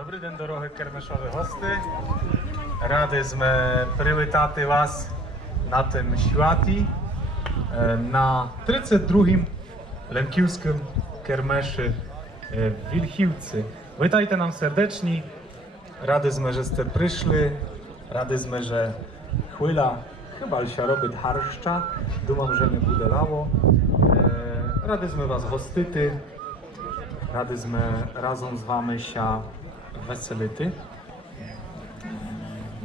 Dobry den dorochy kermeszowe hosty. Rady sme prywitaty was na tym świati, e, na 32. Lemkiewskim kermeszy e, w Wilchiłcy. Witajcie nam serdeczni. Rady sme, że ste przyszli. Rady sme, że chwila chyba siarobyt harszcza. Dumam, że mnie budelało. E, rady sme was hostyty. Rady sme razem z wami się weselity.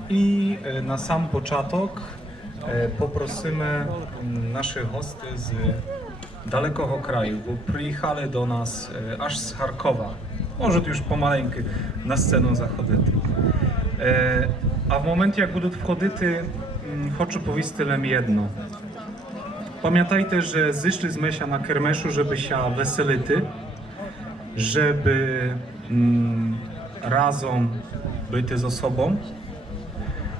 I e, na sam początek e, poprosimy mm, naszych hosty z dalekiego kraju, bo przyjechali do nas e, aż z Charkowa. Może już pomaleńki na scenę zachodyty. A w momencie jak będą wchodyty, mm, chcę powiedzieć tylem jedno. Pamiętajcie, że zyszli z mesia na kermeszu, żeby się weselity, żeby mm, razom byty z osobą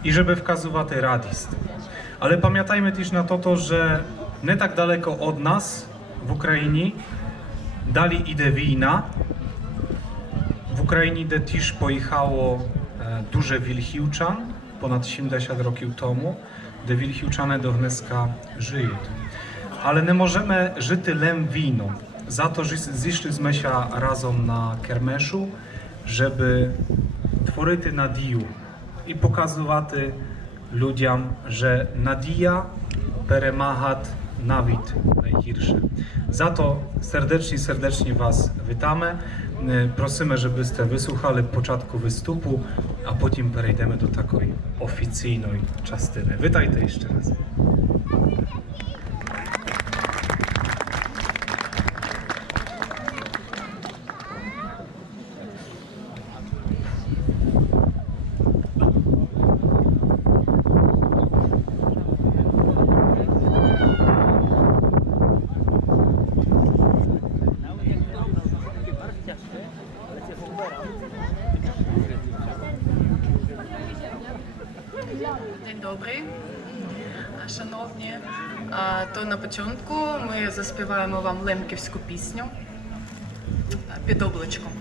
i żeby wskazywać radość. Ale pamiętajmy też na to, że nie tak daleko od nas w Ukrainie dali idę wina. W Ukrainie też pojechało e, duże wilchiłczan ponad 70 roków temu, gdy wilchiłczane do wneska żyją. Ale nie możemy żyty lem winą. Za to zeszliśmy się razem na kermeszu, żeby tworzyć nadzieję i pokazywać ludziom, że nadzieja перемагає навіть найгірше. За to serdecznie, serdecznie Was witamy. E, Prosimy, żebyście wysłuchali początku występu, a potem przejdziemy do takiej oficjalnej частини. Witajcie jeszcze raz. День добрий. Шановні, то на початку ми заспіваємо вам лемківську пісню під облачком.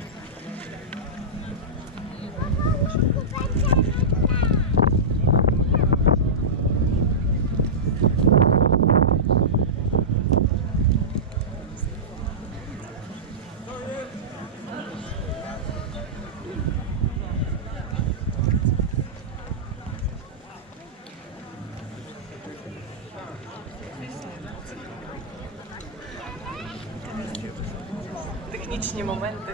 комічні моменти.